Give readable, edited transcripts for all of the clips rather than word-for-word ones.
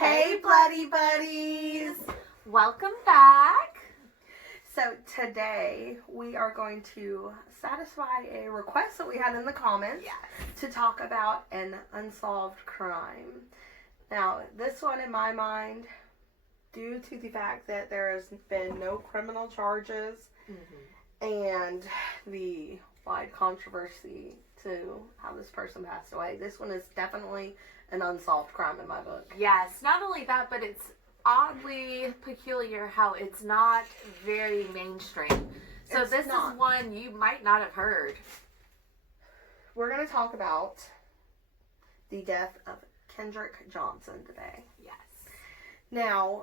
Hey, Bloody Buddies! Welcome back. So today we are going to satisfy a request that we had in the comments to talk about an unsolved crime. Now, this one in my mind, due to the fact that there has been no criminal charges and the wide controversy to how this person passed away, this one is definitely an unsolved crime in my book. Yes, not only that, but it's oddly peculiar how it's not very mainstream. So this is one you might not have heard. We're going to talk about the death of Kendrick Johnson today. Yes. Now,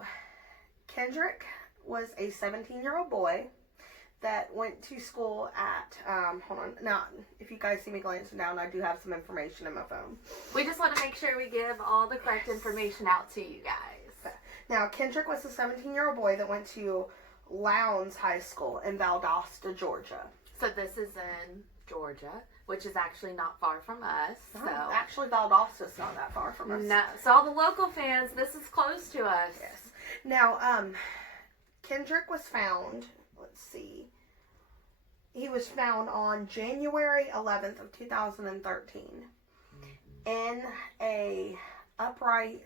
Kendrick was a 17-year-old boy that went to school at, hold on, now, if you guys see me glancing down, I do have some information in my phone. We just want to make sure we give all the correct information out to you guys. Now, Kendrick was a 17-year-old boy that went to Lowndes High School in Valdosta, Georgia. So this is in Georgia, which is actually not far from us. So actually, Valdosta's not that far from us. No, so all the local fans, this is close to us. Yes. Now, Kendrick was found, let's see, he was found on January 11th of 2013 in a upright,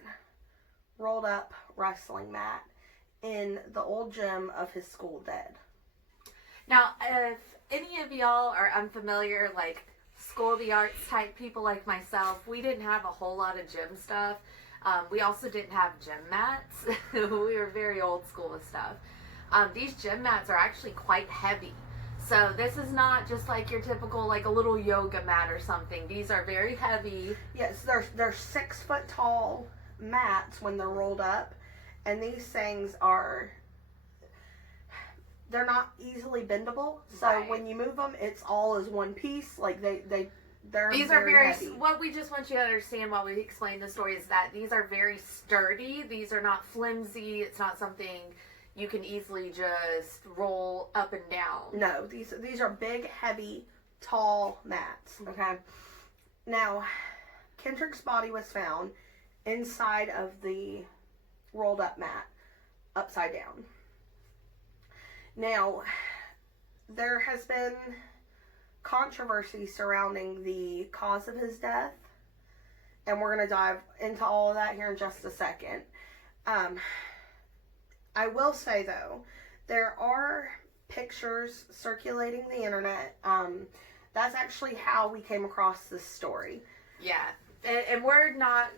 rolled up wrestling mat in the old gym of his school, dead. Now, if any of y'all are unfamiliar, like school of the arts type people like myself, we didn't have a whole lot of gym stuff. We also didn't have gym mats. We were very old school with stuff. These gym mats are actually quite heavy. So this is not just like your typical, like a little yoga mat or something. These are very heavy. Yes, they're 6 foot tall mats when they're rolled up. And these things they're not easily bendable. So when you move them, it's all as one piece. Like these are very heavy. What we just want you to understand while we explain the story is that these are very sturdy. These are not flimsy. It's not something you can easily just roll up and down. No, these are big, heavy, tall mats. Okay. Now, Kendrick's body was found inside of the rolled up mat, upside down. Now, there has been controversy surrounding the cause of his death, and we're going to dive into all of that here in just a second. I will say, though, there are pictures circulating the internet. That's actually how we came across this story. Yeah, and we're not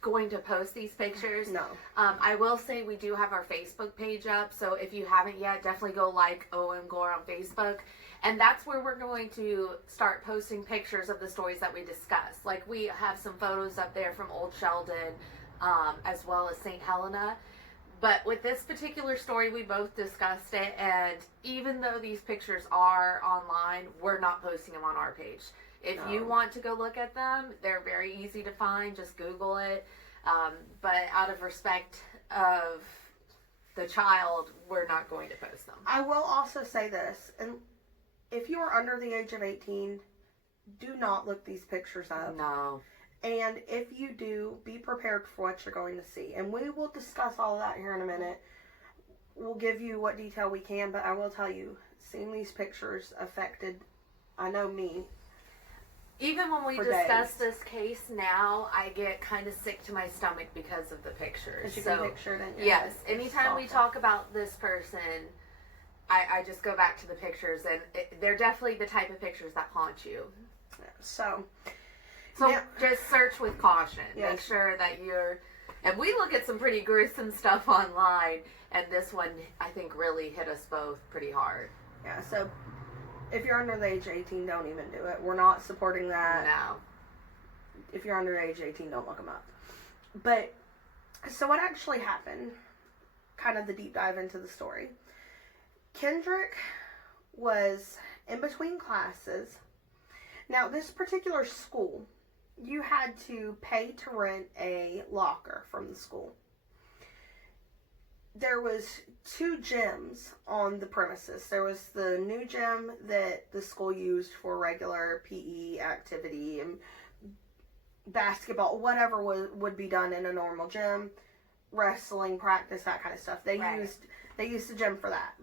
going to post these pictures. No. I will say we do have our Facebook page up, so if you haven't yet, definitely go like OM Gore on Facebook. And that's where we're going to start posting pictures of the stories that we discuss. Like, we have some photos up there from Old Sheldon, as well as St. Helena. But with this particular story, we both discussed it, and even though these pictures are online, we're not posting them on our page. If you want to go look at them, they're very easy to find. Just Google it. But out of respect of the child, we're not going to post them. I will also say this, and if you are under the age of 18, do not look these pictures up. No. And if you do, be prepared for what you're going to see. And we will discuss all of that here in a minute. We'll give you what detail we can, but I will tell you, seeing these pictures affected, I know me. Even when we discuss this case now, I get kind of sick to my stomach because of the pictures. You can picture it in your yes, anytime we talk about this person, I just go back to the pictures, and they're definitely the type of pictures that haunt you. So now, just search with caution. Yes. Make sure that and we look at some pretty gruesome stuff online, and this one, I think, really hit us both pretty hard. Yeah, so if you're under the age of 18, don't even do it. We're not supporting that. No. If you're under age 18, don't look them up. But, so what actually happened, kind of the deep dive into the story. Kendrick was in between classes. Now, this particular school, you had to pay to rent a locker from the school. there was 2 gyms on the premises. There was the new gym that the school used for regular PE activity and basketball, whatever would be done in a normal gym, wrestling practice, that kind of stuff. They used the gym for that.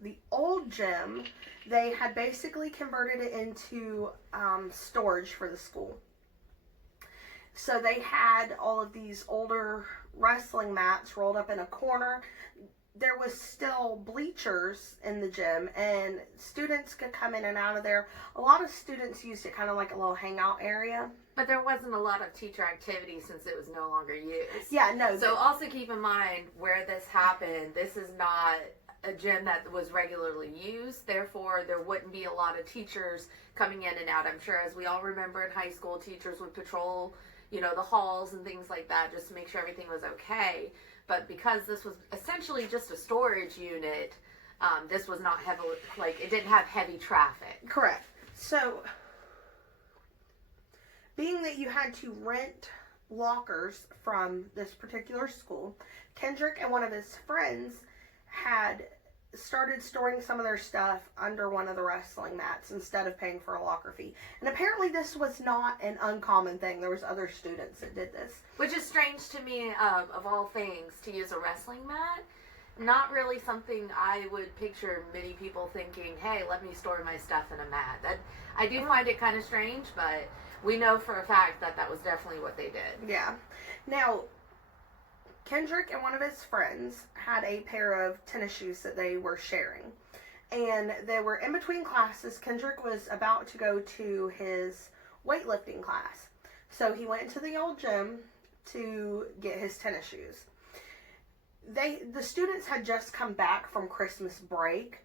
The old gym, they had basically converted it into storage for the school. So they had all of these older wrestling mats rolled up in a corner. There was still bleachers in the gym, and students could come in and out of there. A lot of students used it kind of like a little hangout area. But there wasn't a lot of teacher activity since it was no longer used. Yeah, no. So also keep in mind where this happened. This is not a gym that was regularly used. Therefore, there wouldn't be a lot of teachers coming in and out. I'm sure, as we all remember in high school, teachers would patrol, the halls and things like that just to make sure everything was okay. But because this was essentially just a storage unit, this was not heavily, it didn't have heavy traffic. Correct. So, being that you had to rent lockers from this particular school, Kendrick and one of his friends had started storing some of their stuff under one of the wrestling mats instead of paying for a locker fee. And apparently this was not an uncommon thing. There was other students that did this. Which is strange to me, of all things, to use a wrestling mat. Not really something I would picture many people thinking, hey, let me store my stuff in a mat. That I do find it kind of strange, but we know for a fact that that was definitely what they did. Yeah. Now, Kendrick and one of his friends had a pair of tennis shoes that they were sharing. And they were in between classes. Kendrick was about to go to his weightlifting class. So he went into the old gym to get his tennis shoes. The students had just come back from Christmas break.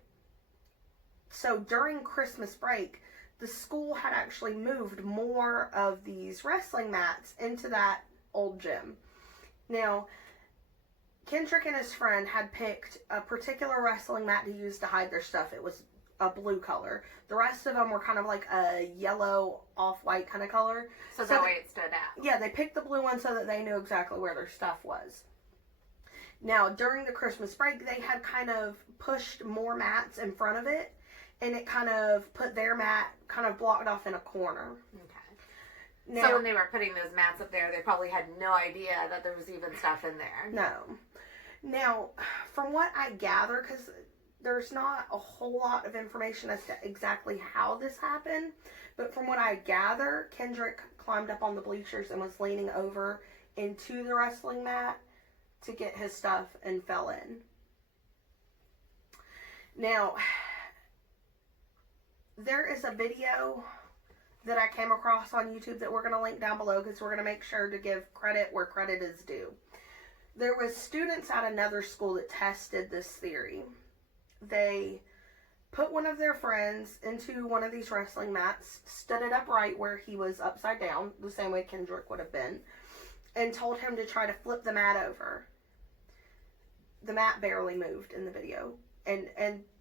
So during Christmas break, the school had actually moved more of these wrestling mats into that old gym. Now, Kendrick and his friend had picked a particular wrestling mat to use to hide their stuff. It was a blue color. The rest of them were kind of like a yellow, off-white kind of color. So that way it stood out. Yeah, they picked the blue one so that they knew exactly where their stuff was. Now, during the Christmas break, they had kind of pushed more mats in front of it, and it kind of put their mat kind of blocked off in a corner. Okay. Now, so when they were putting those mats up there, they probably had no idea that there was even stuff in there. No. Now, from what I gather, because there's not a whole lot of information as to exactly how this happened, but from what I gather, Kendrick climbed up on the bleachers and was leaning over into the wrestling mat to get his stuff and fell in. Now, there is a video that I came across on YouTube that we're going to link down below because we're going to make sure to give credit where credit is due. There was students at another school that tested this theory. They put one of their friends into one of these wrestling mats, stood it upright where he was upside down, the same way Kendrick would have been, and told him to try to flip the mat over. The mat barely moved in the video. And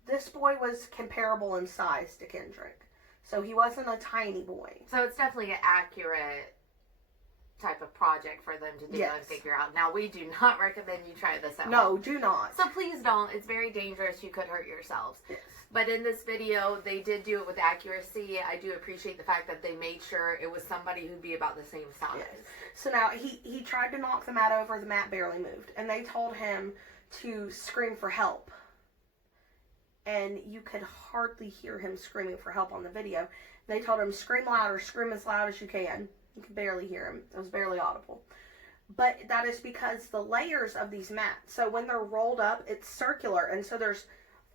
this boy was comparable in size to Kendrick. So he wasn't a tiny boy. So it's definitely an accurate type of project for them to do and figure out. Now, we do not recommend you try this at home. No, do not. So please don't. It's very dangerous. You could hurt yourselves. Yes. But in this video, they did do it with accuracy. I do appreciate the fact that they made sure it was somebody who'd be about the same size. Yes. So now, he tried to knock the mat over. The mat barely moved. And they told him to scream for help. And you could hardly hear him screaming for help on the video. They told him, scream louder, scream as loud as you can. You could barely hear him. It was barely audible. But that is because the layers of these mats, so when they're rolled up, it's circular. And so there's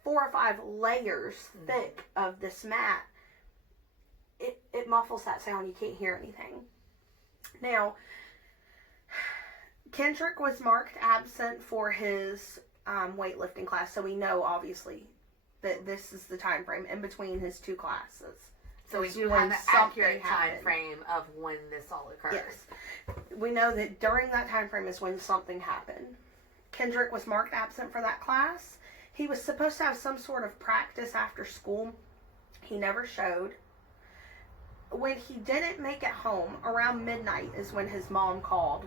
4 or 5 layers thick of this mat. It muffles that sound. You can't hear anything. Now, Kendrick was marked absent for his weightlifting class. So we know, obviously, that this is the time frame in between his 2 classes. So we do have an accurate time frame of when this all occurred. Yes. We know that during that time frame is when something happened. Kendrick was marked absent for that class. He was supposed to have some sort of practice after school. He never showed. When he didn't make it home, around midnight is when his mom called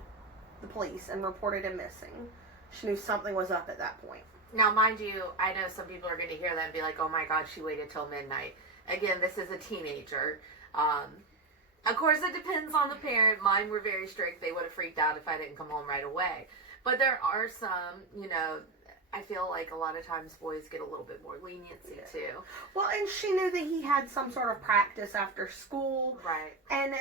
the police and reported him missing. She knew something was up at that point. Now, mind you, I know some people are going to hear that and be like, oh my God, she waited till midnight. Again, this is a teenager. Of course, it depends on the parent. Mine were very strict. They would have freaked out if I didn't come home right away. But there are some, I feel like a lot of times boys get a little bit more leniency too. Well, and she knew that he had some sort of practice after school. Right. And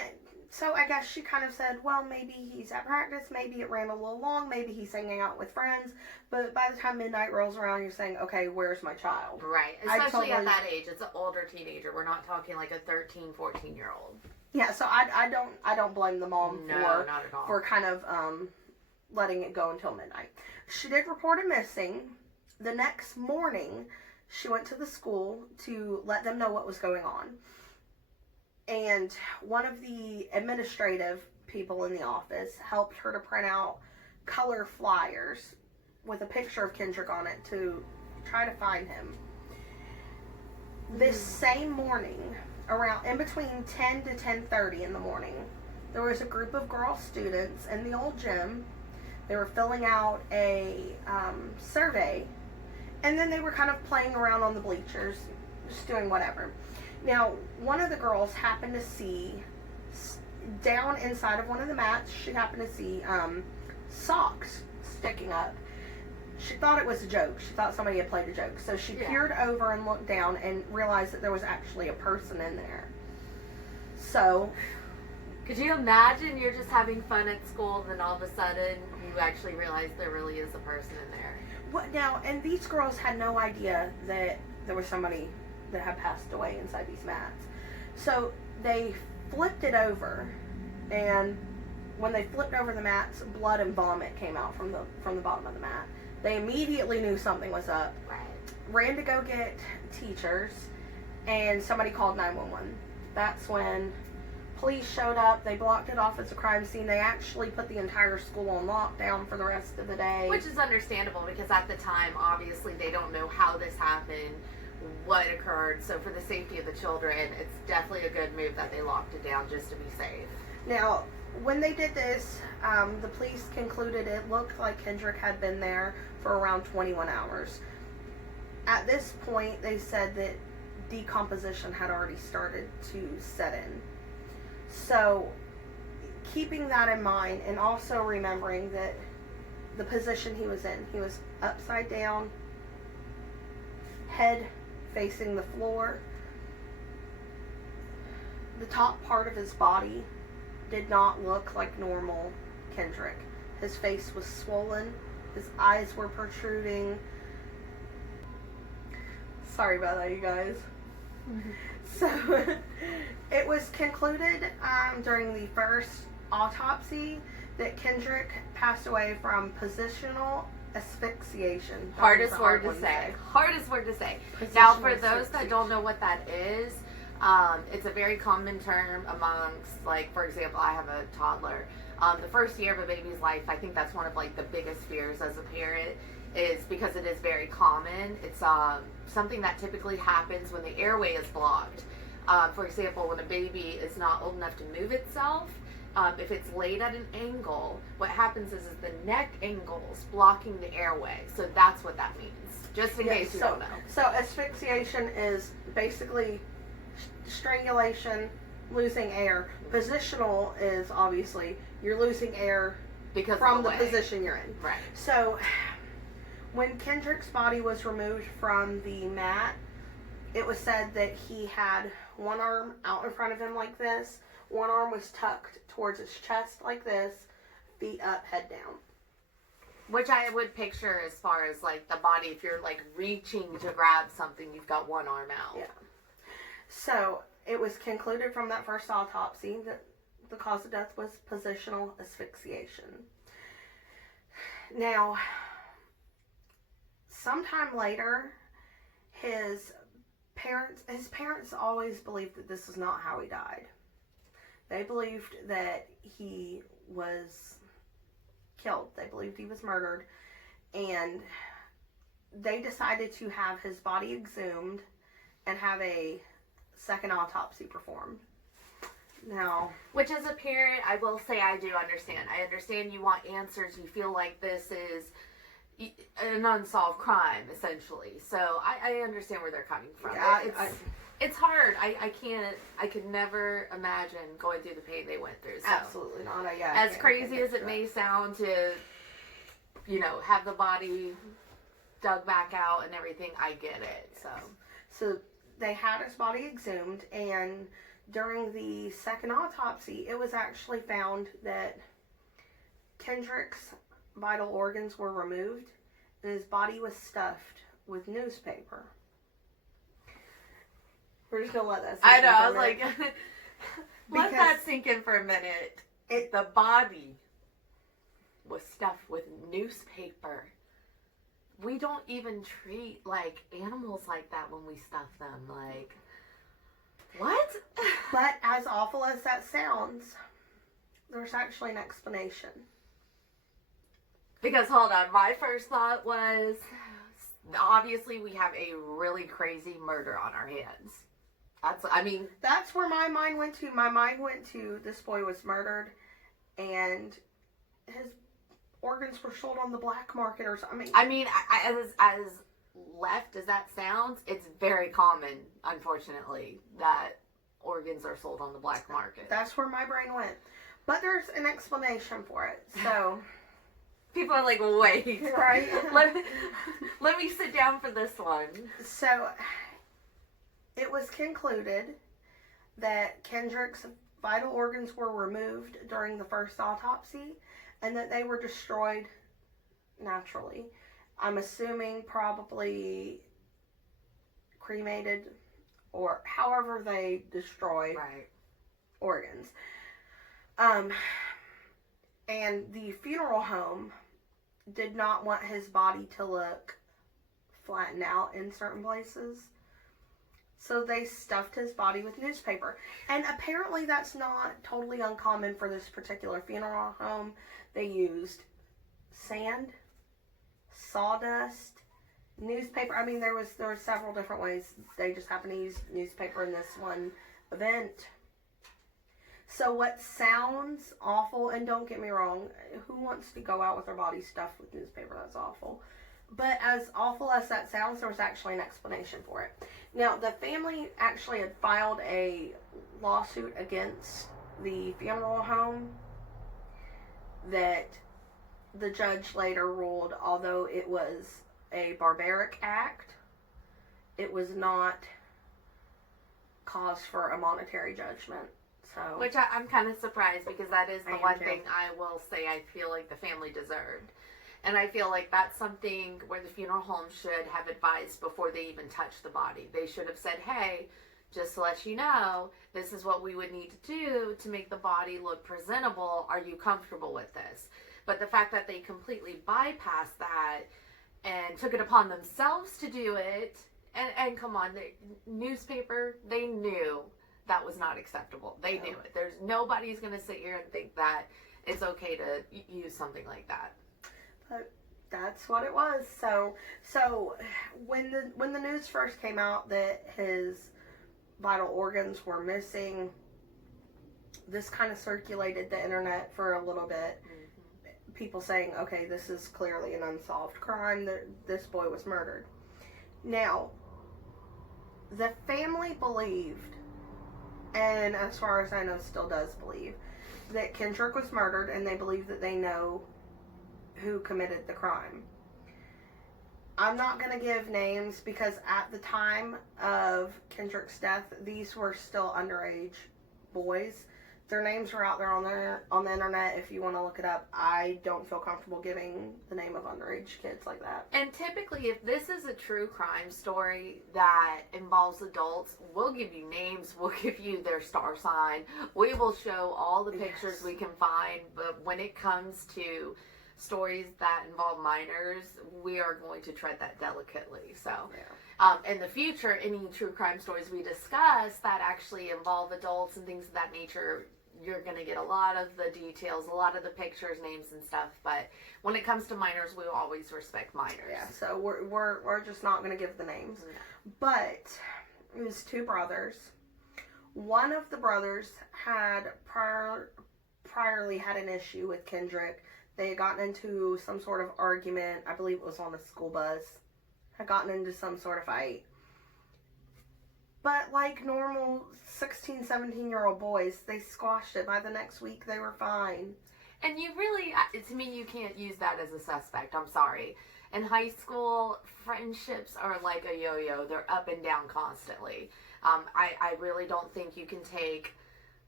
so I guess she kind of said, well, maybe he's at practice, maybe it ran a little long, maybe he's hanging out with friends. But by the time midnight rolls around, you're saying, okay, where's my child? Right. Especially at that age. It's an older teenager. We're not talking like a 13, 14-year-old. Yeah, so I don't blame the mom not at all. for kind of letting it go until midnight. She did report him missing. The next morning, she went to the school to let them know what was going on. And one of the administrative people in the office helped her to print out color flyers with a picture of Kendrick on it to try to find him. This same morning, around in between 10 to 10:30 in the morning, there was a group of girl students in the old gym. They were filling out a survey, and then they were kind of playing around on the bleachers, just doing whatever. Now, one of the girls happened to see, down inside of one of the mats, she happened to see socks sticking up. She thought it was a joke. She thought somebody had played a joke. So she peered over and looked down and realized that there was actually a person in there. So, could you imagine you're just having fun at school and then all of a sudden you actually realize there really is a person in there? What now? And these girls had no idea that there was somebody that had passed away inside these mats. So they flipped it over, and when they flipped over the mats, blood and vomit came out from the bottom of the mat. They immediately knew something was up. Right. Ran to go get teachers, and somebody called 911. That's when police showed up. They blocked it off as a crime scene. They actually put the entire school on lockdown for the rest of the day. Which is understandable because at the time, obviously, they don't know how this happened, what occurred. So for the safety of the children, it's definitely a good move that they locked it down just to be safe. Now, when they did this, the police concluded it looked like Kendrick had been there for around 21 hours. At this point, they said that decomposition had already started to set in. So, keeping that in mind and also remembering that the position he was upside down, head facing the floor. The top part of his body did not look like normal Kendrick. His face was swollen. His eyes were protruding. Sorry about that, you guys. So, it was concluded during the first autopsy that Kendrick passed away from positional asphyxiation. Hardest word to say. Now, for those that don't know what that is, it's a very common term amongst, like, for example, I have a toddler. The first year of a baby's life, I think that's one of, like, the biggest fears as a parent, is because it is very common. It's something that typically happens when the airway is blocked. For example, when a baby is not old enough to move itself, if it's laid at an angle, what happens is the neck angles blocking the airway. So that's what that means, just in case you don't know. So asphyxiation is basically strangulation, losing air. Positional is obviously you're losing air because from the position you're in. Right. So when Kendrick's body was removed from the mat, it was said that he had one arm out in front of him like this. One arm was tucked towards his chest like this, feet up, head down. Which I would picture as far as, like, the body, if you're, like, reaching to grab something, you've got one arm out. Yeah. So, it was concluded from that first autopsy that the cause of death was positional asphyxiation. Now, sometime later, his parents always believed that this is not how he died. They believed that he was killed. They believed he was murdered. And they decided to have his body exhumed and have a second autopsy performed. Now, which as a parent, I will say I do understand. I understand you want answers. You feel like this is an unsolved crime, essentially. So I understand where they're coming from. Yeah, it's hard. I could never imagine going through the pain they went through. So. Absolutely not. As crazy as it may sound to, have the body dug back out and everything, I get it. So they had his body exhumed, and during the second autopsy, it was actually found that Kendrick's vital organs were removed, and his body was stuffed with newspaper. We're just gonna let that sink in. I know, I was like, let that sink in for a minute. The body was stuffed with newspaper. We don't even treat, animals like that when we stuff them. What? But as awful as that sounds, there's actually an explanation. Because, hold on, my first thought was, obviously we have a really crazy murder on our hands. That's where my mind went to. My mind went to this boy was murdered, and his organs were sold on the black market or something. As left as that sounds, it's very common, unfortunately, that organs are sold on the black market. That's where my brain went. But there's an explanation for it. So people are like, wait. Right? let me sit down for this one. So it was concluded that Kendrick's vital organs were removed during the first autopsy and that they were destroyed naturally. I'm assuming probably cremated or however they destroy organs. And the funeral home did not want his body to look flattened out in certain places. So they stuffed his body with newspaper. And apparently that's not totally uncommon for this particular funeral home. They used sand, sawdust, newspaper. There was several different ways. They just happened to use newspaper in this one event. So what sounds awful, and don't get me wrong, who wants to go out with their body stuffed with newspaper? That's awful. But as awful as that sounds, there was actually an explanation for it. Now, the family actually had filed a lawsuit against the funeral home that the judge later ruled, although it was a barbaric act, it was not cause for a monetary judgment. So, which I'm kind of surprised, because that is the one thing I will say I feel like the family deserved. And I feel like that's something where the funeral home should have advised before they even touch the body. They should have said, hey, just to let you know, this is what we would need to do to make the body look presentable. Are you comfortable with this? But the fact that they completely bypassed that and took it upon themselves to do it, and come on, the newspaper, they knew that was not acceptable. They knew it. There's nobody's going to sit here and think that it's okay to use something like that. But that's what it was. So when the news first came out that his vital organs were missing, this kind of circulated the internet for a little bit. Mm-hmm. People saying, okay, this is clearly an unsolved crime, that this boy was murdered. Now, the family believed, and as far as I know still does believe, that Kendrick was murdered, and they believe that they know who committed the crime. I'm not going to give names because at the time of Kendrick's death, these were still underage boys. Their names are out there on the internet if you want to look it up. I don't feel comfortable giving the name of underage kids like that. And typically, if this is a true crime story that involves adults, we'll give you names, we'll give you their star sign, we will show all the pictures we can find, but when it comes to stories that involve minors, we are going to tread that delicately. So, in the future, any true crime stories we discuss that actually involve adults and things of that nature, you're going to get a lot of the details, a lot of the pictures, names, and stuff. But when it comes to minors, we always respect minors. Yeah, so we're just not going to give the names. No. But it was two brothers. One of the brothers had priorly had an issue with Kendrick They had gotten into some sort of argument. I believe it was on a school bus. Had gotten into some sort of fight. But like normal 16, 17-year-old boys, they squashed it. By the next week, they were fine. And you really, to me, you can't use that as a suspect. I'm sorry. In high school, friendships are like a yo-yo. They're up and down constantly. I really don't think you can take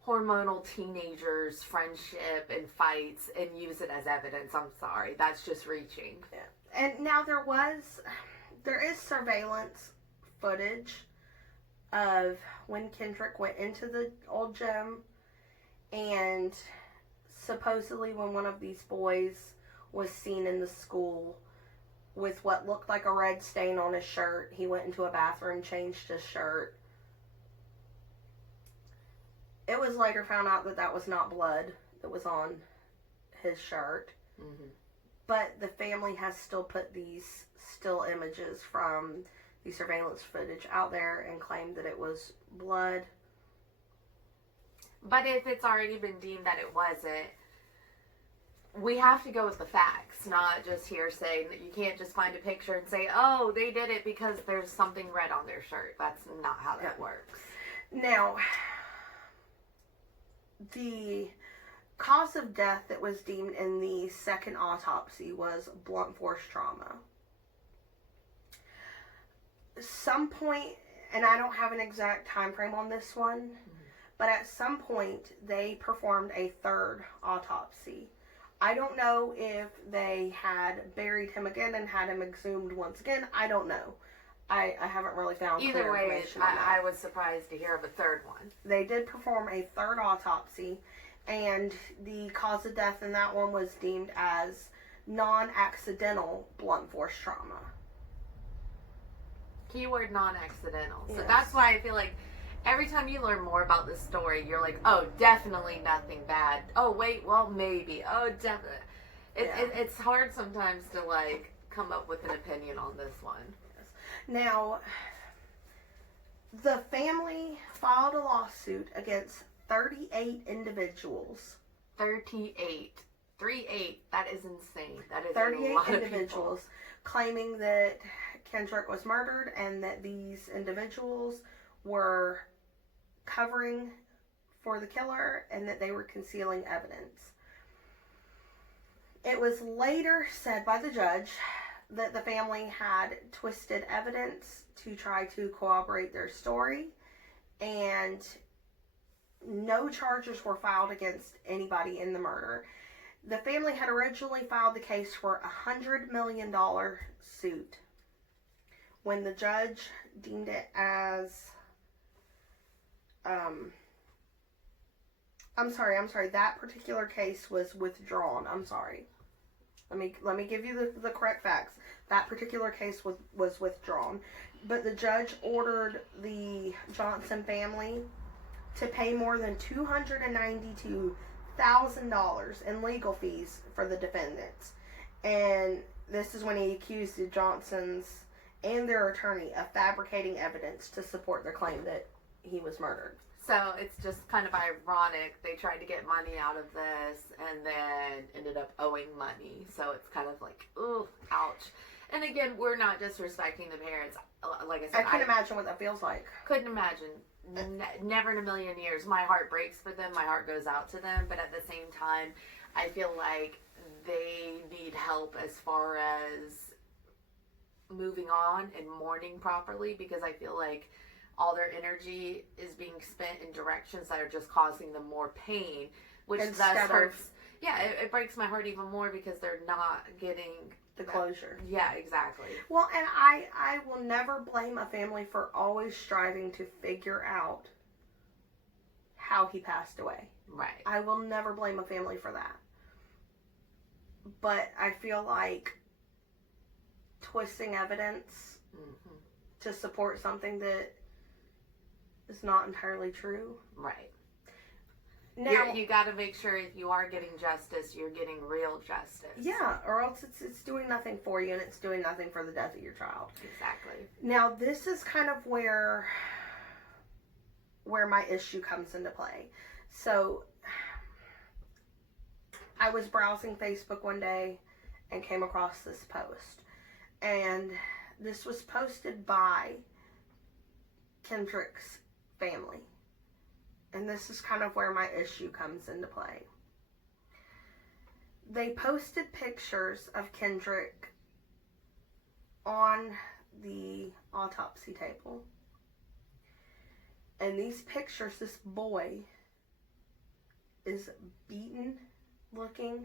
hormonal teenagers' friendship and fights and use it as evidence. I'm sorry. That's just reaching. Yeah. And now there is surveillance footage of when Kendrick went into the old gym, and supposedly when one of these boys was seen in the school with what looked like a red stain on his shirt, he went into a bathroom, changed his shirt. It was later found out that that was not blood that was on his shirt. Mm-hmm. But the family has still put these still images from the surveillance footage out there and claimed that it was blood. But if it's already been deemed that it wasn't, we have to go with the facts, not just hearsay. You can't just find a picture and say, oh, they did it because there's something red on their shirt. That's not how that works. Now, the cause of death that was deemed in the second autopsy was blunt force trauma. Some point, and I don't have an exact time frame on this one, but at some point they performed a third autopsy. I don't know if they had buried him again and had him exhumed once again. I don't know. I haven't really found either clear way. information on that. I was surprised to hear of a third one. They did perform a third autopsy, and the cause of death in that one was deemed as non-accidental blunt force trauma. Keyword non-accidental. Yes. So that's why I feel like every time you learn more about this story, you're like, oh, definitely nothing bad. Oh, wait, well, maybe. Oh, definitely. It's hard sometimes to, like, come up with an opinion on this one. Yes. Now, the family filed a lawsuit against 38 individuals. 38. 38. That is insane. That is 38 a lot individuals of people. Claiming that Kendrick was murdered and that these individuals were covering for the killer and that they were concealing evidence. It was later said by the judge that the family had twisted evidence to try to corroborate their story, and no charges were filed against anybody in the murder. The family had originally filed the case for a $100 million suit. When the judge deemed it as, I'm sorry, that particular case was withdrawn. I'm sorry. Let me give you the correct facts. That particular case was withdrawn. But the judge ordered the Johnson family to pay more than $292,000 in legal fees for the defendants. And this is when he accused the Johnsons and their attorney of fabricating evidence to support their claim that he was murdered. So it's just kind of ironic. They tried to get money out of this and then ended up owing money. So it's kind of like, ooh, ouch. And again, we're not disrespecting the parents. Like I said, I can't imagine what that feels like. Couldn't imagine. Never in a million years. My heart breaks for them. My heart goes out to them. But at the same time, I feel like they need help as far as moving on and mourning properly, because I feel like all their energy is being spent in directions that are just causing them more pain, which thus hurts. Yeah, it breaks my heart even more because they're not getting the closure. Yeah, exactly. Well, and I will never blame a family for always striving to figure out how he passed away. Right. I will never blame a family for that. But I feel like twisting evidence to support something that is not entirely true. Right. Now you got to make sure if you are getting justice, you're getting real justice. Yeah, or else it's doing nothing for you, and it's doing nothing for the death of your child. Exactly. Now this is kind of where my issue comes into play. So I was browsing Facebook one day and came across this post. And this was posted by Kendrick's family. And this is kind of where my issue comes into play. They posted pictures of Kendrick on the autopsy table. And these pictures, this boy is beaten looking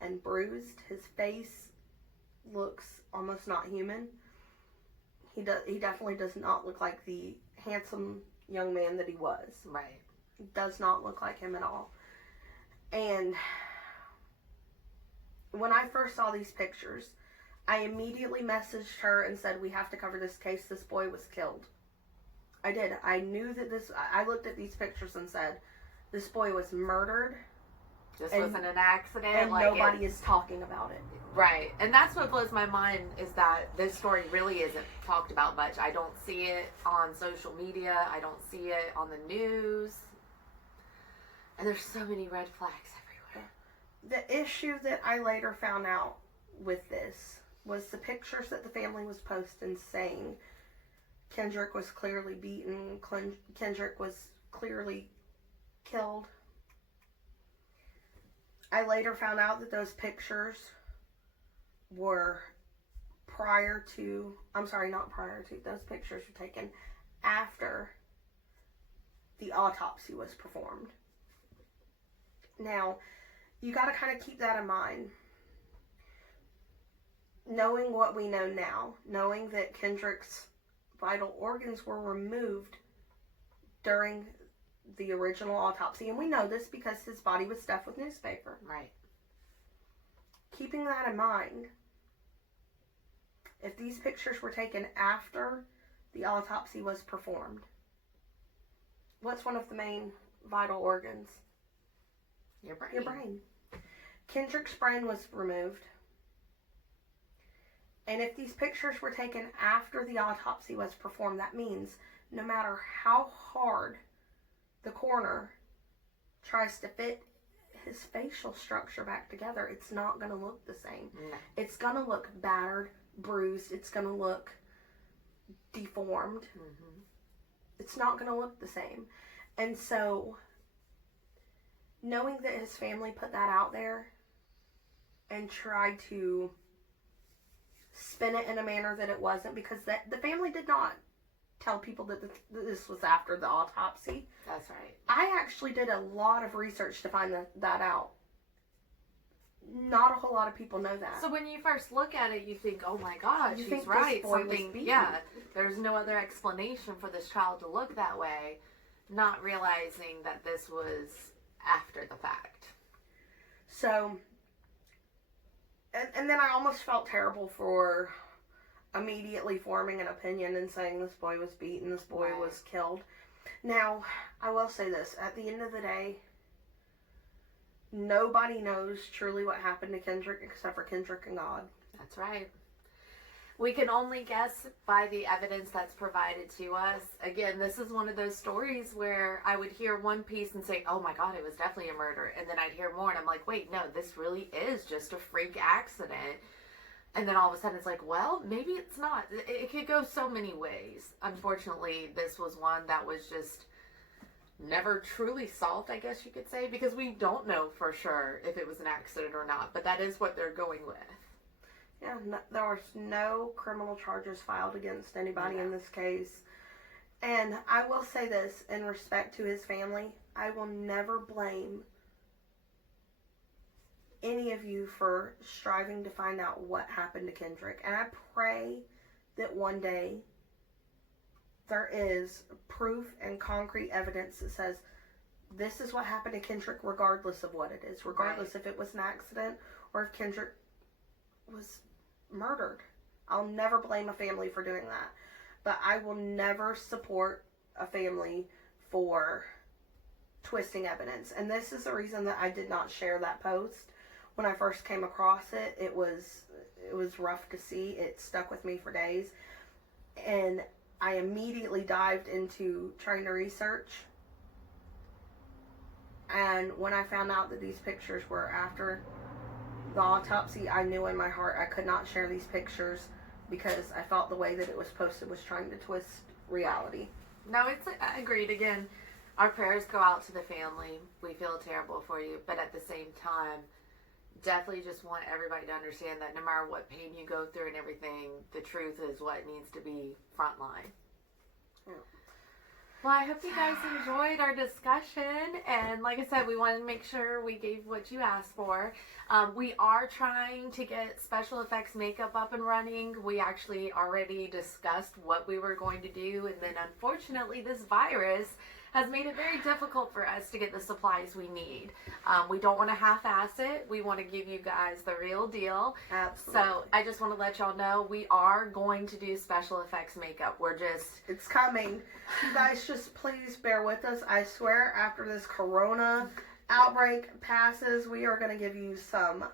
and bruised. His face looks almost not human. He definitely does not look like the handsome young man that he was. Right. He does not look like him at all. And when I first saw these pictures, I immediately messaged her and said, we have to cover this case. This boy was killed. I did. I knew that I looked at these pictures and said, this boy was murdered. This wasn't an accident. And nobody is talking about it. Right. And that's what blows my mind, is that this story really isn't talked about much. I don't see it on social media. I don't see it on the news. And there's so many red flags everywhere. The issue that I later found out with this was the pictures that the family was posting saying Kendrick was clearly beaten, Kendrick was clearly killed. I later found out that those pictures were those pictures were taken after the autopsy was performed. Now, you got to kind of keep that in mind. Knowing what we know now, knowing that Kendrick's vital organs were removed during the original autopsy, and we know this because his body was stuffed with newspaper. Right. Keeping that in mind, if these pictures were taken after the autopsy was performed, what's one of the main vital organs? Your brain. Your brain. Kendrick's brain was removed. And if these pictures were taken after the autopsy was performed, that means no matter how hard the coroner tries to fit his facial structure back together, it's not going to look the same. No. It's going to look battered, bruised. It's going to look deformed. Mm-hmm. It's not going to look the same. And so, knowing that his family put that out there and tried to spin it in a manner that it wasn't, because the family did not tell people that this was after the autopsy. That's right. I actually did a lot of research to find that out. Not a whole lot of people know that. So when you first look at it, you think, oh my God, she's think right. this boy was beaten. Yeah, there's no other explanation for this child to look that way, not realizing that this was after the fact. So, and then I almost felt terrible for immediately forming an opinion and saying this boy was beaten, this boy Right. was killed. Now, I will say this, at the end of the day, nobody knows truly what happened to Kendrick except for Kendrick and God. That's right. We can only guess by the evidence that's provided to us. Again, this is one of those stories where I would hear one piece and say, oh my God, it was definitely a murder. And then I'd hear more and I'm like, wait, no, this really is just a freak accident. And then all of a sudden it's like, well, maybe it's not. It could go so many ways. Unfortunately, this was one that was just never truly solved, I guess you could say, because we don't know for sure if it was an accident or not. But that is what they're going with. Yeah, there was no criminal charges filed against anybody in this case. And I will say this, in respect to his family, I will never blame any of you for striving to find out what happened to Kendrick. And I pray that one day there is proof and concrete evidence that says this is what happened to Kendrick, regardless of what it is, regardless if it was an accident or if Kendrick was murdered. I'll never blame a family for doing that. But I will never support a family for twisting evidence. And this is the reason that I did not share that post. When I first came across it, it was rough to see. It stuck with me for days. And I immediately dived into trying to research And when I found out that these pictures were after the autopsy, I knew in my heart I could not share these pictures because I felt the way that it was posted was trying to twist reality. No, it's agreed. Again, our prayers go out to the family. We feel terrible for you, but at the same time, definitely just want everybody to understand that no matter what pain you go through and everything, the truth is what needs to be frontline. Yeah. Well, I hope you guys enjoyed our discussion, and like I said, we wanted to make sure we gave what you asked for. We are trying to get special effects makeup up and running. We actually already discussed what we were going to do, and then unfortunately this virus has made it very difficult for us to get the supplies we need. We don't want to half-ass it. We want to give you guys the real deal. Absolutely. So I just want to let y'all know we are going to do special effects makeup. It's coming. You guys just please bear with us. I swear after this corona outbreak passes, we are going to give you some...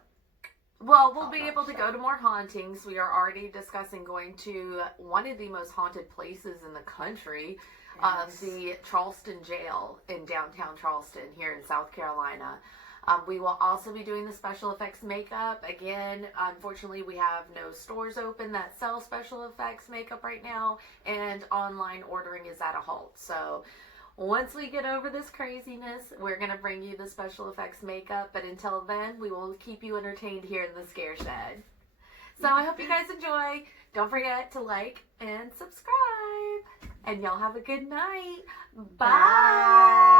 Well, we'll be able to go to more hauntings. We are already discussing going to one of the most haunted places in the country. The Charleston Jail in downtown Charleston here in South Carolina. We will also be doing the special effects makeup. Again, unfortunately, we have no stores open that sell special effects makeup right now, and online ordering is at a halt. So once we get over this craziness, we're going to bring you the special effects makeup. But until then, we will keep you entertained here in the Scare Shed. So I hope you guys enjoy. Don't forget to like and subscribe. And y'all have a good night. Bye.